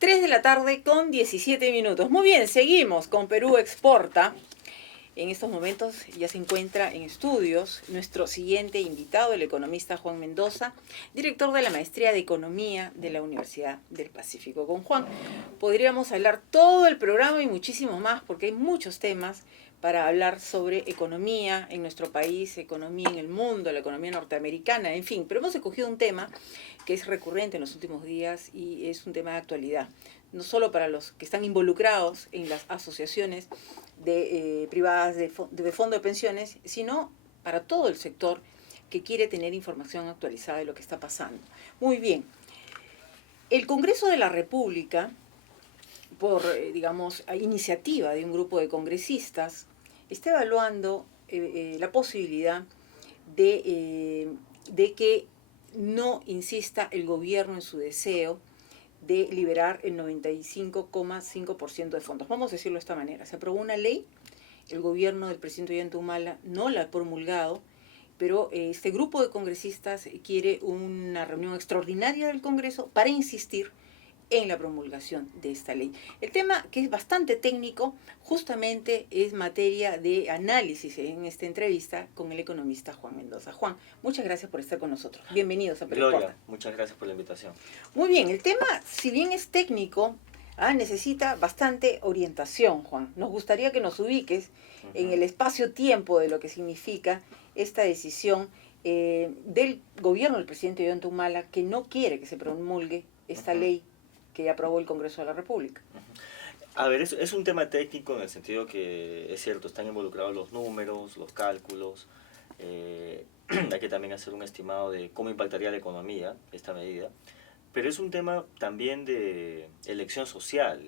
3 de la tarde con 17 minutos. Muy bien, seguimos con Perú Exporta. En estos momentos ya se encuentra en estudios nuestro siguiente invitado, el economista Juan Mendoza, director de la Maestría de Economía de la Universidad del Pacífico. Con Juan podríamos hablar todo el programa y muchísimo más, porque hay muchos temas para hablar sobre economía en nuestro país, economía en el mundo, la economía norteamericana, en fin. Pero hemos escogido un tema que es recurrente en los últimos días y es un tema de actualidad, no solo para los que están involucrados en las asociaciones privadas de fondo de pensiones, sino para todo el sector que quiere tener información actualizada de lo que está pasando. Muy bien, el Congreso de la República, por, digamos, a iniciativa de un grupo de congresistas, está evaluando la posibilidad de que no insista el gobierno en su deseo de liberar el 95,5% de fondos. Vamos a decirlo de esta manera. Se aprobó una ley, el gobierno del presidente Ollanta Humala no la ha promulgado, pero este grupo de congresistas quiere una reunión extraordinaria del Congreso para insistir en la promulgación de esta ley. El tema, que es bastante técnico, justamente es materia de análisis en esta entrevista con el economista Juan Mendoza. Juan, muchas gracias por estar con nosotros. Bienvenidos a Perú Gloria, Exporta. muchas gracias por la invitación. Muy bien, el tema, si bien es técnico, necesita bastante orientación, Juan. Nos gustaría que nos ubiques en el espacio-tiempo de lo que significa esta decisión del gobierno del presidente Ollanta Humala, que no quiere que se promulgue esta ley que ya aprobó el Congreso de la República. A ver, es un tema técnico en el sentido que, es cierto, están involucrados los números, los cálculos, hay que también hacer un estimado de cómo impactaría la economía esta medida, pero es un tema también de elección social,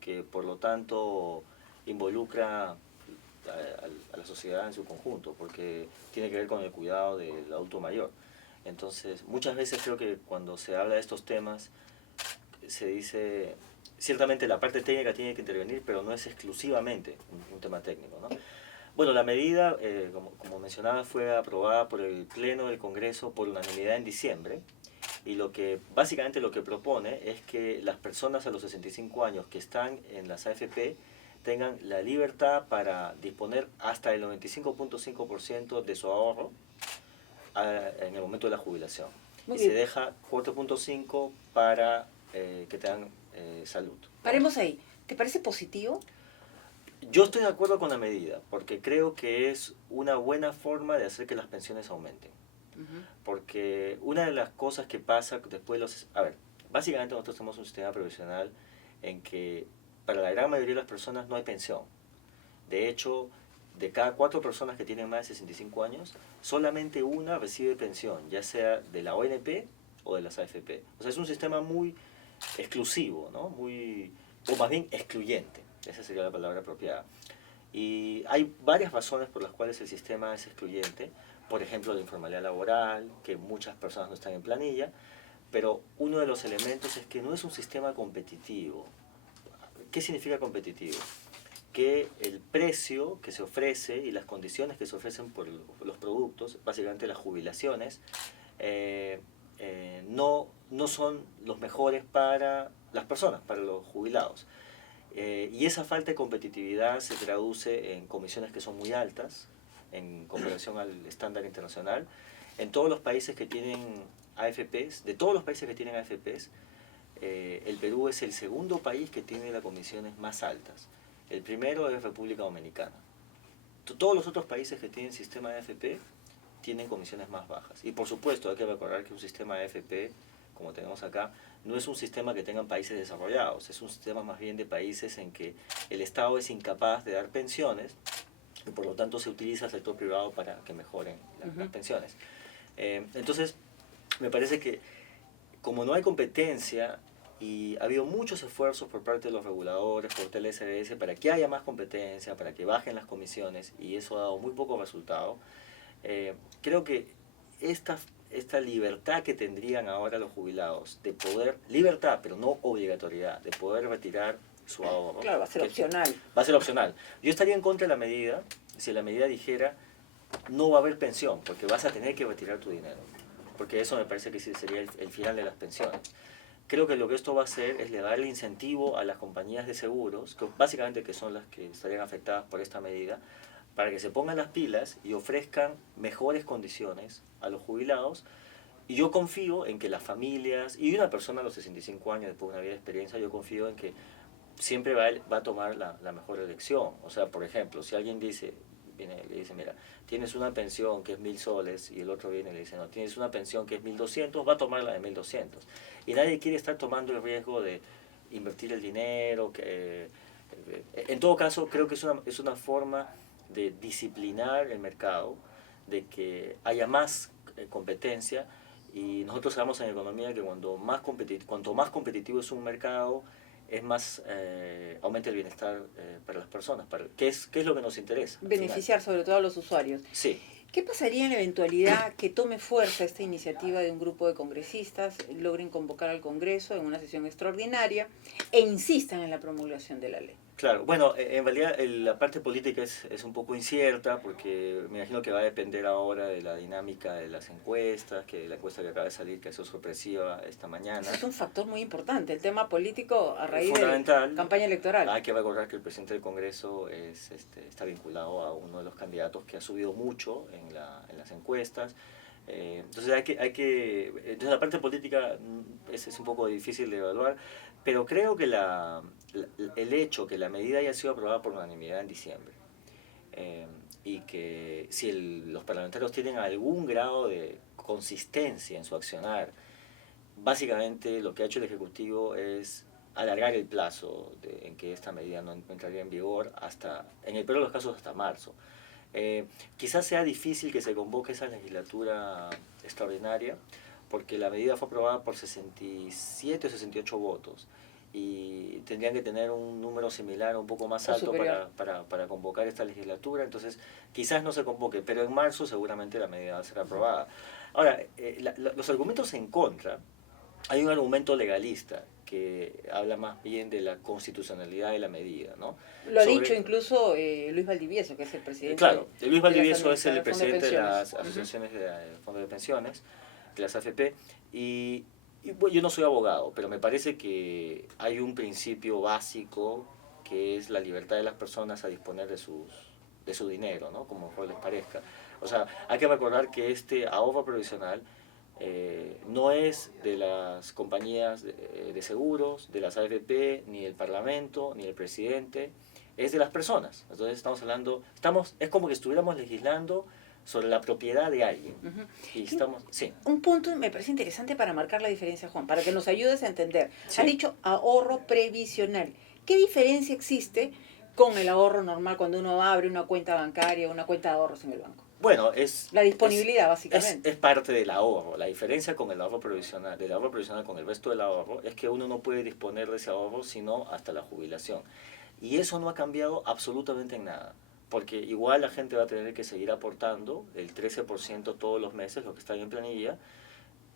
que por lo tanto involucra a la sociedad en su conjunto, porque tiene que ver con el cuidado del adulto mayor. Entonces, muchas veces creo que cuando se habla de estos temas, se dice, ciertamente la parte técnica tiene que intervenir, pero no es exclusivamente un tema técnico, ¿no? Bueno, la medida, como mencionaba, fue aprobada por el Pleno del Congreso por unanimidad en diciembre, y básicamente lo que propone es que las personas a los 65 años que están en las AFP tengan la libertad para disponer hasta el 95.5% de su ahorro en el momento de la jubilación. Muy y bien. Se deja 4.5 para que tengan salud. Paremos ahí. ¿Te parece positivo? Yo estoy de acuerdo con la medida, porque creo que es una buena forma de hacer que las pensiones aumenten. Porque una de las cosas que pasa después A ver, básicamente nosotros tenemos un sistema previsional en que para la gran mayoría de las personas no hay pensión. De hecho, de cada 4 personas que tienen más de 65 años, solamente una recibe pensión, ya sea de la ONP o de las AFP. O sea, es un sistema muy exclusivo, ¿no? O más bien excluyente, esa sería la palabra apropiada. Y hay varias razones por las cuales el sistema es excluyente. Por ejemplo, la informalidad laboral, que muchas personas no están en planilla, pero uno de los elementos es que no es un sistema competitivo. ¿Qué significa competitivo? Que el precio que se ofrece y las condiciones que se ofrecen por los productos, básicamente las jubilaciones, no son los mejores para las personas, para los jubilados. Y esa falta de competitividad se traduce en comisiones que son muy altas en comparación al estándar internacional. En todos los países que tienen AFPs, de todos los países que tienen AFPs, el Perú es el segundo país que tiene las comisiones más altas. El primero es República Dominicana. Todos los otros países que tienen sistema de AFP tienen comisiones más bajas. Y por supuesto hay que recordar que un sistema de AFP, como tenemos acá, no es un sistema que tengan países desarrollados, es un sistema más bien de países en que el Estado es incapaz de dar pensiones y por lo tanto se utiliza el sector privado para que mejoren las pensiones. Entonces, me parece que como no hay competencia y ha habido muchos esfuerzos por parte de los reguladores, por TLSS, para que haya más competencia, para que bajen las comisiones, y eso ha dado muy poco resultado, creo que esta libertad que tendrían ahora los jubilados de poder, libertad pero no obligatoriedad, de poder retirar su ahorro. Claro, va a ser opcional. Va a ser opcional. Yo estaría en contra de la medida si la medida dijera no va a haber pensión porque vas a tener que retirar tu dinero, porque eso me parece que sí sería el final de las pensiones. creo que lo que esto va a hacer es le darle incentivo a las compañías de seguros, que básicamente que son las que estarían afectadas por esta medida, para que se pongan las pilas y ofrezcan mejores condiciones a los jubilados. Y yo confío en que las familias, y una persona a los 65 años, después de una vida de experiencia, yo confío en que siempre va a tomar la mejor elección. O sea, por ejemplo, si alguien dice, viene y le dice, mira, tienes una pensión que es 1.000 soles, y el otro viene y le dice, no, tienes una pensión que es 1.200, va a tomar la de 1.200. Y nadie quiere estar tomando el riesgo de invertir el dinero. En todo caso, creo que es una forma de disciplinar el mercado, de que haya más competencia. Y nosotros sabemos en economía que cuanto más competitivo es un mercado, es más aumenta el bienestar para las personas. ¿Qué es lo que nos interesa? Beneficiar sobre todo a los usuarios. Sí. ¿Qué pasaría en la eventualidad que tome fuerza esta iniciativa de un grupo de congresistas, logren convocar al Congreso en una sesión extraordinaria e insistan en la promulgación de la ley? Claro, bueno, en realidad la parte política es un poco incierta, porque me imagino que va a depender ahora de la dinámica de las encuestas, que la encuesta que acaba de salir, que es sorpresiva esta mañana. Eso es un factor muy importante, el tema político a raíz de la campaña electoral. Hay que recordar que el presidente del Congreso está vinculado a uno de los candidatos que ha subido mucho en las encuestas. Entonces entonces la parte política es un poco difícil de evaluar, pero creo que el hecho que la medida haya sido aprobada por unanimidad en diciembre, y que si los parlamentarios tienen algún grado de consistencia en su accionar, básicamente lo que ha hecho el Ejecutivo es alargar el plazo en que esta medida no entraría en vigor hasta, en el peor de los casos, hasta marzo. Quizás sea difícil que se convoque esa legislatura extraordinaria, porque la medida fue aprobada por 67 o 68 votos y tendrían que tener un número similar, un poco más alto para convocar esta legislatura. Entonces quizás no se convoque, pero en marzo seguramente la medida va a ser aprobada. Ahora, los argumentos en contra, hay un argumento legalista que habla más bien de la constitucionalidad de la medida, ¿no? Lo ha dicho incluso Luis Valdivieso, que es el presidente. Claro, Luis Valdivieso es el presidente de las asociaciones de fondos de pensiones, de las AFP, y bueno, yo no soy abogado, pero me parece que hay un principio básico que es la libertad de las personas a disponer de su dinero, ¿no? Como mejor les parezca. O sea, hay que recordar que este ahorro provisional no es de las compañías de seguros, de las AFP, ni del Parlamento, ni del presidente, es de las personas. Entonces estamos hablando, es como que estuviéramos legislando sobre la propiedad de alguien. Y sí. Un punto me parece interesante para marcar la diferencia, Juan, para que nos ayudes a entender. Sí. Ha dicho ahorro previsional. ¿Qué diferencia existe con el ahorro normal cuando uno abre una cuenta bancaria o una cuenta de ahorros en el banco? Bueno, la disponibilidad, básicamente. Es parte del ahorro. La diferencia con el ahorro provisional, con el resto del ahorro, es que uno no puede disponer de ese ahorro sino hasta la jubilación. Y eso no ha cambiado absolutamente en nada, porque igual la gente va a tener que seguir aportando el 13% todos los meses, lo que está en planilla.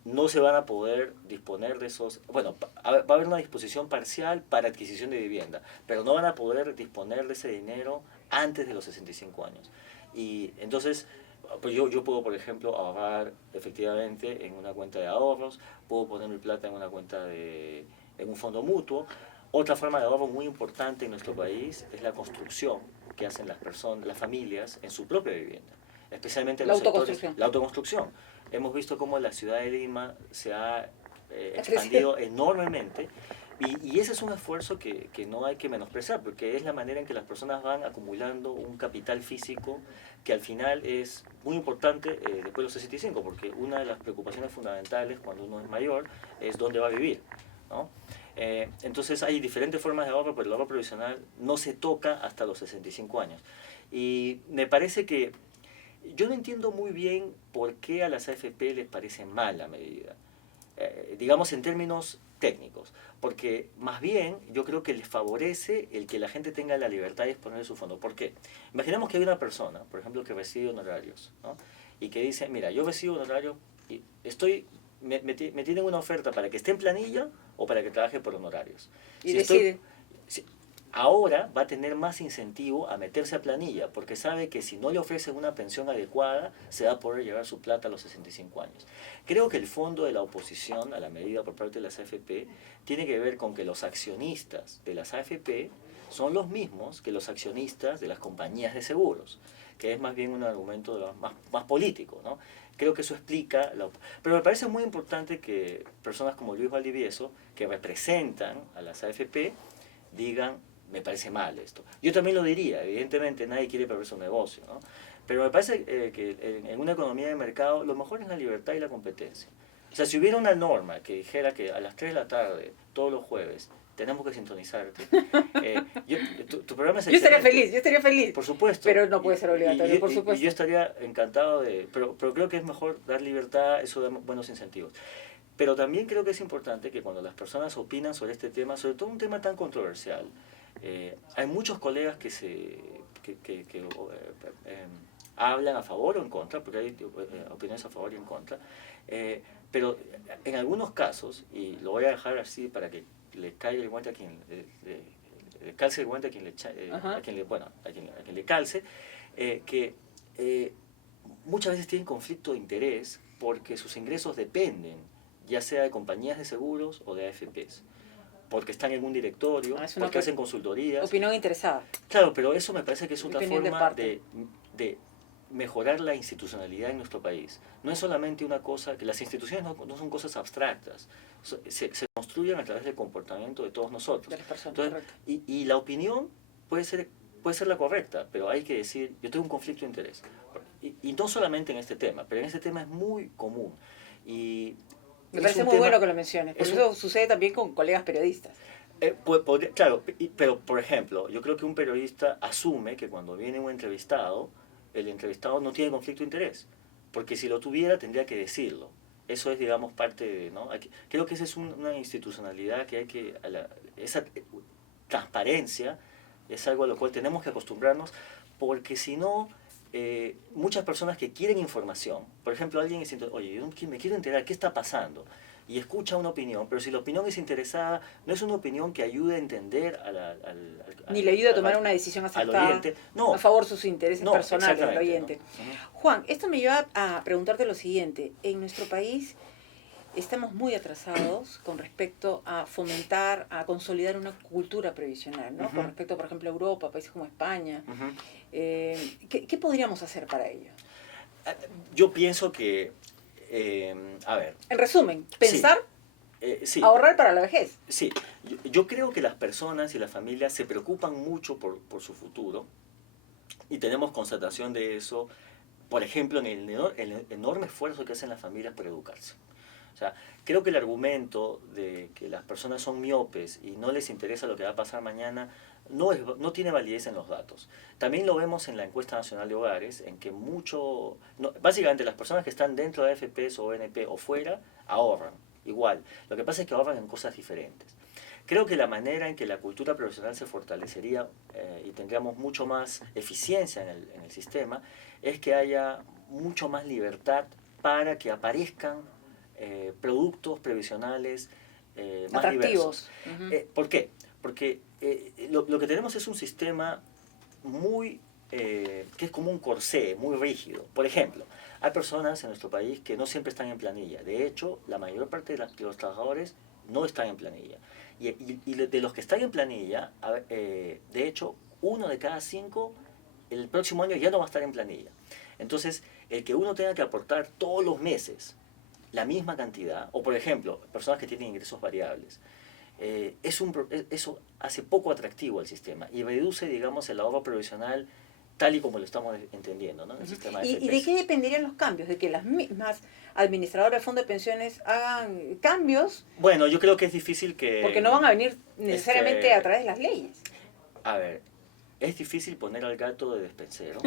No se van a poder disponer de esos. Bueno, va a haber una disposición parcial para adquisición de vivienda, pero no van a poder disponer de ese dinero antes de los 65 años. Y entonces, pues yo puedo, por ejemplo, ahorrar efectivamente en una cuenta de ahorros, puedo poner mi plata en una cuenta en un fondo mutuo. Otra forma de ahorro muy importante en nuestro país es la construcción que hacen las familias en su propia vivienda, especialmente en los sectores. La autoconstrucción. Hemos visto cómo la ciudad de Lima se ha expandido enormemente. Y ese es un esfuerzo que no hay que menospreciar, porque es la manera en que las personas van acumulando un capital físico que al final es muy importante después de los 65, porque una de las preocupaciones fundamentales cuando uno es mayor es dónde va a vivir, ¿no? Entonces hay diferentes formas de ahorro, pero el ahorro provisional no se toca hasta los 65 años. Y me parece que yo no entiendo muy bien por qué a las AFP les parece mal la medida, digamos en términos técnicos, porque más bien yo creo que les favorece el que la gente tenga la libertad de disponer de su fondo. ¿Por qué? Imaginemos que hay una persona, por ejemplo, que recibe honorarios, ¿no? Y que dice, mira, yo recibo honorarios y me tienen una oferta para que esté en planilla o para que trabaje por honorarios. Y decide. ahora va a tener más incentivo a meterse a planilla, porque sabe que si no le ofrecen una pensión adecuada, se va a poder llevar su plata a los 65 años. Creo que el fondo de la oposición a la medida por parte de las AFP tiene que ver con que los accionistas de las AFP son los mismos que los accionistas de las compañías de seguros, que es más bien un argumento más político, ¿no? Creo que eso explica, pero me parece muy importante que personas como Luis Valdivieso, que representan a las AFP, digan, me parece mal esto. Yo también lo diría, evidentemente nadie quiere perder su negocio, ¿no? Pero me parece que en una economía de mercado lo mejor es la libertad y la competencia. O sea, si hubiera una norma que dijera que a las 3 de la tarde, todos los jueves, tenemos que sintonizarte. Tu programa es Yo estaría feliz. Por supuesto. Pero no puede ser obligatorio, por supuesto. Y yo estaría encantado pero creo que es mejor dar libertad, eso da buenos incentivos. Pero también creo que es importante que cuando las personas opinan sobre este tema, sobre todo un tema tan controversial, hay muchos colegas que hablan a favor o en contra, porque hay opiniones a favor y en contra, pero en algunos casos, y lo voy a dejar así para que le caiga el guante a quien le calce el guante a quien le calce, que muchas veces tienen conflicto de interés porque sus ingresos dependen ya sea de compañías de seguros o de AFPs, porque están en un directorio, porque hacen consultorías. Opinión interesada. Claro, pero eso me parece que es otra forma de mejorar la institucionalidad en nuestro país. No es solamente una cosa, que las instituciones no son cosas abstractas, se construyen a través del comportamiento de todos nosotros. De las personas, entonces, y la opinión puede ser la correcta, pero hay que decir, yo tengo un conflicto de interés. Y no solamente en este tema, pero en este tema es muy común. Y me parece muy bueno que lo menciones, porque eso sucede también con colegas periodistas. Claro, pero por ejemplo, yo creo que un periodista asume que cuando viene un entrevistado, el entrevistado no tiene conflicto de interés, porque si lo tuviera tendría que decirlo. Eso es, digamos, parte de, ¿no? Creo que esa es una institucionalidad que hay que, esa transparencia es algo a lo cual tenemos que acostumbrarnos, porque si no, muchas personas que quieren información, por ejemplo, alguien dice, oye, yo me quiero enterar qué está pasando, y escucha una opinión, pero si la opinión es interesada, no es una opinión que ayude a entender ni le ayuda a tomar una decisión acertada a favor de sus intereses personales del oyente. ¿No? Juan, esto me lleva a preguntarte lo siguiente. En nuestro país estamos muy atrasados con respecto a fomentar, a consolidar una cultura previsional, ¿no? Con respecto, por ejemplo, a Europa, países como España. ¿Qué podríamos hacer para ello? Yo pienso que, a ver... En resumen, pensar, sí, ahorrar para la vejez. Sí, yo creo que las personas y las familias se preocupan mucho por su futuro y tenemos constatación de eso, por ejemplo, en el enorme esfuerzo que hacen las familias por educarse. O sea, creo que el argumento de que las personas son miopes y no les interesa lo que va a pasar mañana no tiene validez en los datos. También lo vemos en la encuesta nacional de hogares, en que básicamente las personas que están dentro de AFPs o ONP o fuera ahorran, igual. Lo que pasa es que ahorran en cosas diferentes. Creo que la manera en que la cultura profesional se fortalecería y tendríamos mucho más eficiencia en el sistema es que haya mucho más libertad para que aparezcan productos previsionales más atractivos. Diversos. ¿Por qué? Porque lo que tenemos es un sistema que es como un corsé, muy rígido. Por ejemplo, hay personas en nuestro país que no siempre están en planilla. De hecho, la mayor parte de los trabajadores no están en planilla. Y de los que están en planilla, de hecho, 1 de cada 5 el próximo año ya no va a estar en planilla. Entonces, el que uno tenga que aportar todos los meses la misma cantidad, o por ejemplo, personas que tienen ingresos variables, eso hace poco atractivo al sistema y reduce, digamos, el ahorro provisional tal y como lo estamos entendiendo, ¿no? En el sistema de ¿Y de qué dependerían los cambios? ¿De que las mismas administradoras de fondos de pensiones hagan cambios? Bueno, yo creo que es difícil que... Porque no van a venir necesariamente a través de las leyes. A ver, es difícil poner al gato de despensero.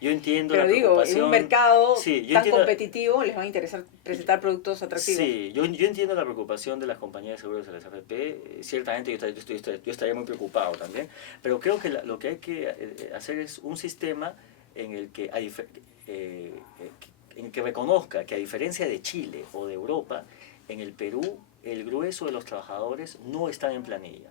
Yo entiendo la preocupación. En un mercado tan competitivo les va a interesar presentar productos atractivos. Sí, yo entiendo la preocupación de las compañías de seguros de las AFP. Ciertamente yo estaría muy preocupado también. Pero creo que lo que hay que hacer es un sistema en el que reconozca que a diferencia de Chile o de Europa, en el Perú el grueso de los trabajadores no están en planilla.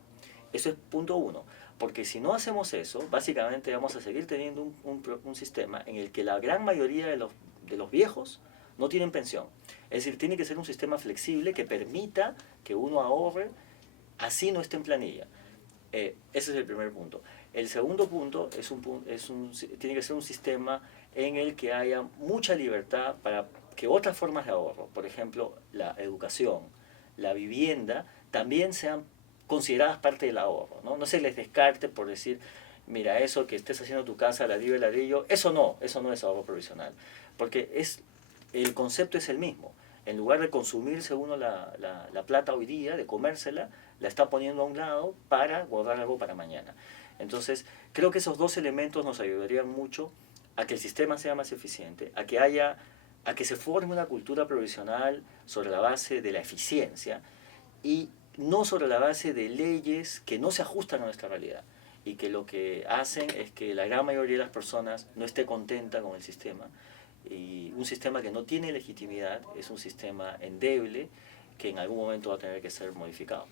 Eso es punto uno. Porque si no hacemos eso, básicamente vamos a seguir teniendo un sistema en el que la gran mayoría de los viejos no tienen pensión. Es decir, tiene que ser un sistema flexible que permita que uno ahorre, así no esté en planilla. Ese es el primer punto. El segundo punto tiene que ser un sistema en el que haya mucha libertad para que otras formas de ahorro, por ejemplo, la educación, la vivienda, también sean consideradas parte del ahorro. No se les descarte por decir, mira, eso que estés haciendo tu casa, ladrillo y ladrillo, eso no es ahorro provisional. Porque el concepto es el mismo. En lugar de consumirse uno la plata hoy día, de comérsela, la está poniendo a un lado para guardar algo para mañana. Entonces, creo que esos dos elementos nos ayudarían mucho a que el sistema sea más eficiente, a que se forme una cultura provisional sobre la base de la eficiencia y no sobre la base de leyes que no se ajustan a nuestra realidad y que lo que hacen es que la gran mayoría de las personas no esté contenta con el sistema. Y un sistema que no tiene legitimidad es un sistema endeble que en algún momento va a tener que ser modificado.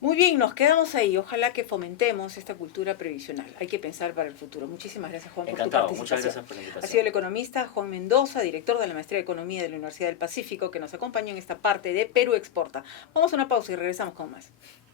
Muy bien, nos quedamos ahí. Ojalá que fomentemos esta cultura previsional. Hay que pensar para el futuro. Muchísimas gracias, Juan, Encantado, por tu muchas participación. gracias por la invitación. Ha sido el economista Juan Mendoza, director de la Maestría de Economía de la Universidad del Pacífico, que nos acompañó en esta parte de Perú Exporta. Vamos a una pausa y regresamos con más.